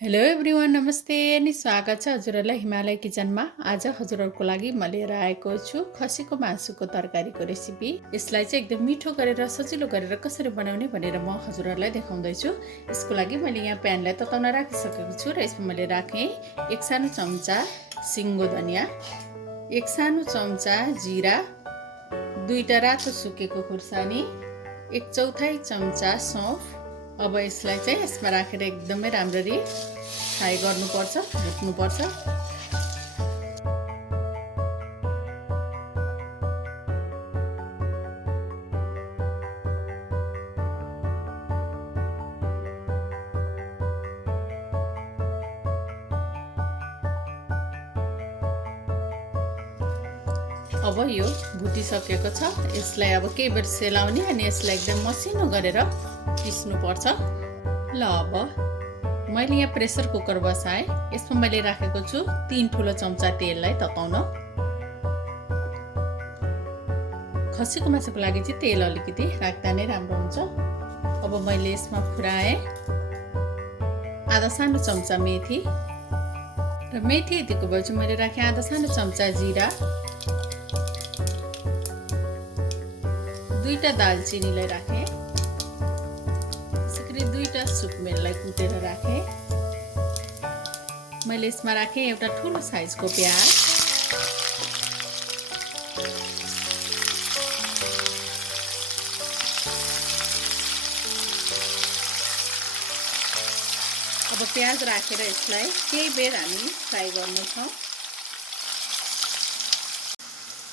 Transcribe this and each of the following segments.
Hello everyone, नमस्ते अनि स्वागत छ हजुरहरूलाई हिमालय किचनमा। आज हजुरहरूको लागि म लिएर आएको छु खसीको मासुको तरकारीको रेसिपी। यसलाई चाहिँ एकदम मिठो गरेर सजिलो गरेर कसरी बनाउने भनेर म हजुरहरूलाई देखाउँदैछु। यसको लागि मैले यहाँ प्यानलाई तताउन राखिसकेको छु र यसमा मैले राखेँ 1 सानो चम्चा सिङ्गो धनिया, 1 सानो चम्चा जिरा, 2टा रातो सुकेको खुर्सानी, 1/4 चम्चा सौंफ। अब यसलाई चाहिँ यसमा राखेर एकदमै राम्ररी फ्राई गर्नुपर्छ, भुट्नुपर्छ। अब यो भुटिसकेको छ। यसलाई अब केही बेर सेलाउने अनि यसलाई एकदम मसिनो गरेर पिस्नुपर्छ। ल अब मैले यहाँ प्रेसर कुकर बसाएँ। यसमा मैले राखेको छु 3 ठुलो चम्चा तेललाई तताउन। खसीको मासुको लागि चाहिँ तेल अलिकति राख्दा नै राम्रो हुन्छ। अब मैले यसमा फुराएँ आधा सानो चम्चा मेथी र मेथी यतिको भएपछि मैले राखेँ आधा सानो चम्चा जिरा, 2टा दालचिनीलाई राखेँ, 2टा सुकमेललाई कुटेर राखेँ। मैले यसमा राखेँ एउटा ठुलो साइजको प्याज, अब प्याज राखेर यसलाई केही बेर हामी फ्राई गर्नेछौँ।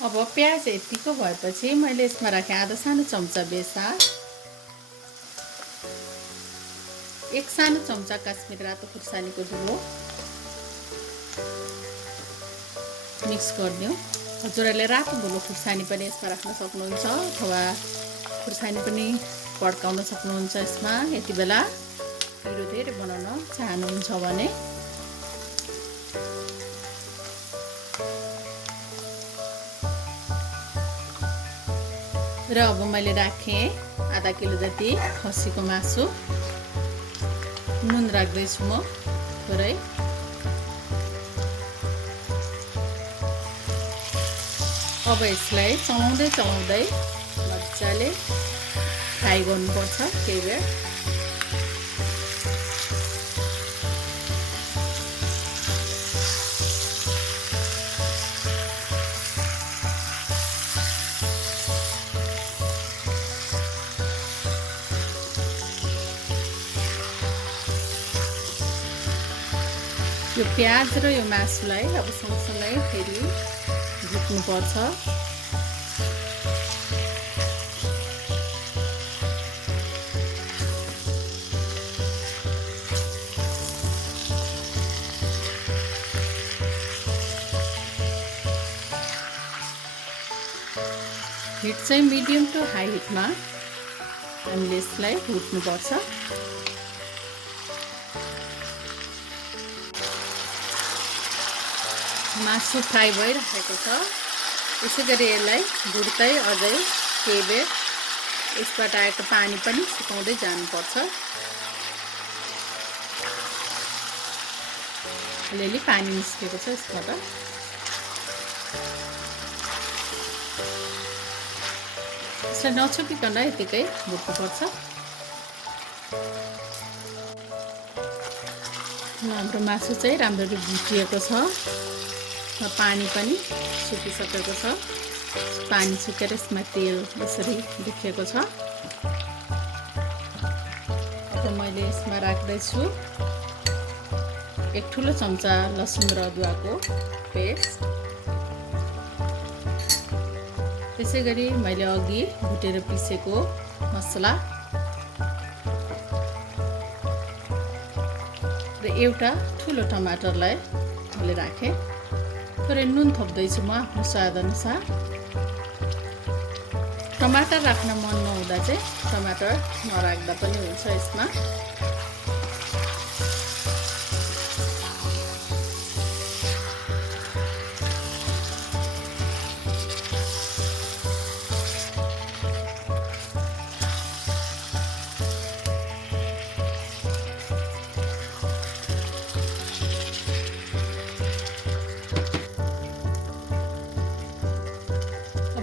अब प्याज यतिको भएपछि मैले यसमा राखेँ आधा सानो चम्चा बेसार, 1 सानो चम्चा काश्मिरी रातो खुर्सानीको धुलो मिक्स गरिदिउँ। हजुरहरूले रातो धुलो खुर्सानी पनि यसमा राख्न सक्नुहुन्छ अथवा खुर्सानी पनि पड्काउन सक्नुहुन्छ यसमा। यति बेला पिरो धेरै बनाउन चाहनुहुन्छ भने। र अब मैले राखेँ आधा किलो जति खसीको मासु। नुन राख्दैछु म थोरै। अब यसलाई चलाउँदै मजाले फ्राई गर्नुपर्छ केही बेर। यो प्याज र यो मासुलाई अब सँगसँगै फेरि भुट्नुपर्छ। हिट चाहिँ मिडियम टु हाई हिटमा हामीले यसलाई भुट्नुपर्छ। मासु फ्राई भइरहेको छ। यसै गरी यसलाई भुट्दै अझै केही बेर यसबाट आएको पानी पनि सुकाउँदै जानुपर्छ। अलिअलि पानी निस्केको छ यसबाट। यसलाई नछोपिकन यतिकै भुट्नुपर्छ। हाम्रो मासु चाहिँ राम्ररी भुटिएको छ। पानी पनि सुकिसकेको छ। पानी सुकेर यसमा तेल यसरी देखिएको छ। अब मैले यसमा राख्दैछु 1 ठुलो चम्चा लसुन र अदुवाको पेस्ट। त्यसै गरी मैले अघि भुटेर पिसेको मसला र एउटा ठुलो टमाटरलाई मैले राखेँ। थोरै नुन थप्दैछु म आफ्नो स्वाद अनुसार। टमाटर राख्न मन नहुँदा चाहिँ टमाटर नराख्दा पनि हुन्छ यसमा।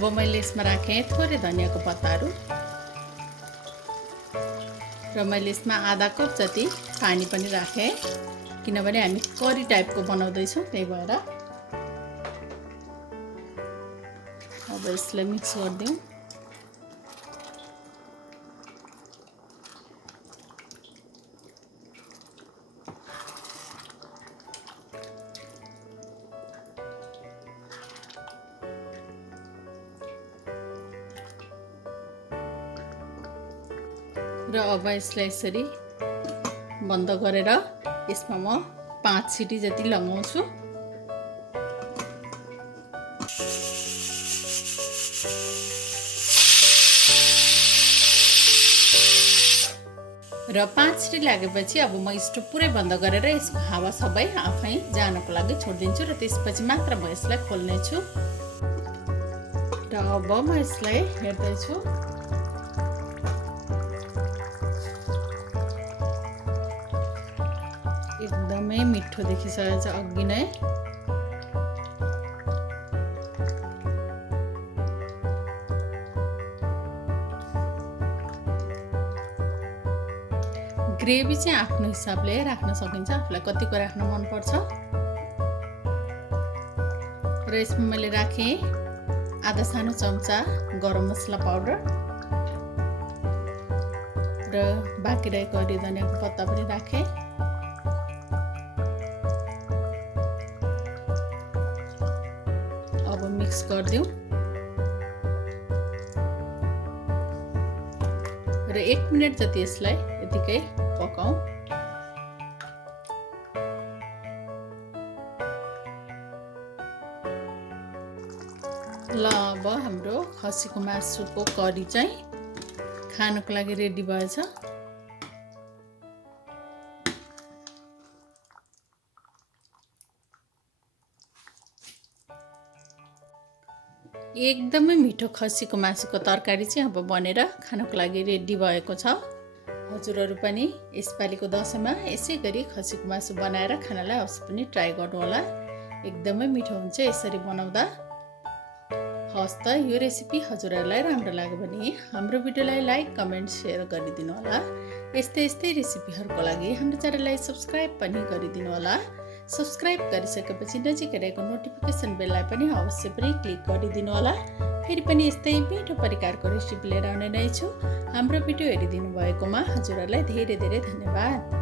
अब मैले यसमा राखेँ थोरै धनियाँको पत्ताहरू र मैले यसमा आधा कप जति पानी पनि राखेँ, किनभने हामी करी टाइपको बनाउँदैछौँ, त्यही भएर। अब यसलाई मिक्स गरिदिउँ। र अब यसलाई यसरी बन्द गरेर यसमा म 5 सिटी जति लगाउँछु। र 5 सिटी लागेपछि अब म स्टोभ पुरै बन्द गरेर यसको हावा सबै आफै जानको लागि छोडिदिन्छु र त्यसपछि मात्र म यसलाई खोल्नेछु। र अब म यसलाई हेर्दैछु। एकदमै मिठो देखिसकेको छ अघि नै। ग्रेभी चाहिँ आफ्नो हिसाबले राख्न सकिन्छ, आफूलाई कतिको राख्न मनपर्छ। र यसमा मैले राखेँ आधा सानो चम्चा गरम मसला पाउडर र बाँकी रहेको हरियो धनियाँको पत्ता पनि राखेँ। अब मिक्स गरिदिउँ र 1 मिनट जति यसलाई यतिकै पकाउँ। ल अब हाम्रो खसीको मासुको करी चाहिँ खानको लागि रेडी भएछ। एकदमै मिठो खसीको मासुको तरकारी चाहिँ अब बनेर खानको लागि रेडी भएको छ। हजुरहरू पनि यसपालिको दसैँमा यसै गरी खसीको मासु बनाएर खानलाई अवश्य पनि ट्राई गर्नु होला। एकदमै मिठो हुन्छ यसरी बनाउँदा। हस् त, यो रेसिपी हजुरहरूलाई राम्रो लाग्यो भने हाम्रो भिडियोलाई लाइक, कमेन्ट, सेयर गरिदिनु होला। यस्तै रेसिपीहरूको लागि हाम्रो च्यानललाई सब्स्क्राइब पनि गरिदिनु होला। सब्स्क्राइब गरिसकेपछि नजिकै रहेको नोटिफिकेसन बेललाई पनि अवश्य पनि क्लिक गरिदिनु होला। फेरि पनि यस्तै मिठो प्रकारको रेसिपी लिएर आउने नै छु। हाम्रो भिडियो हेरिदिनु भएकोमा हजुरहरूलाई धेरै धेरै धन्यवाद।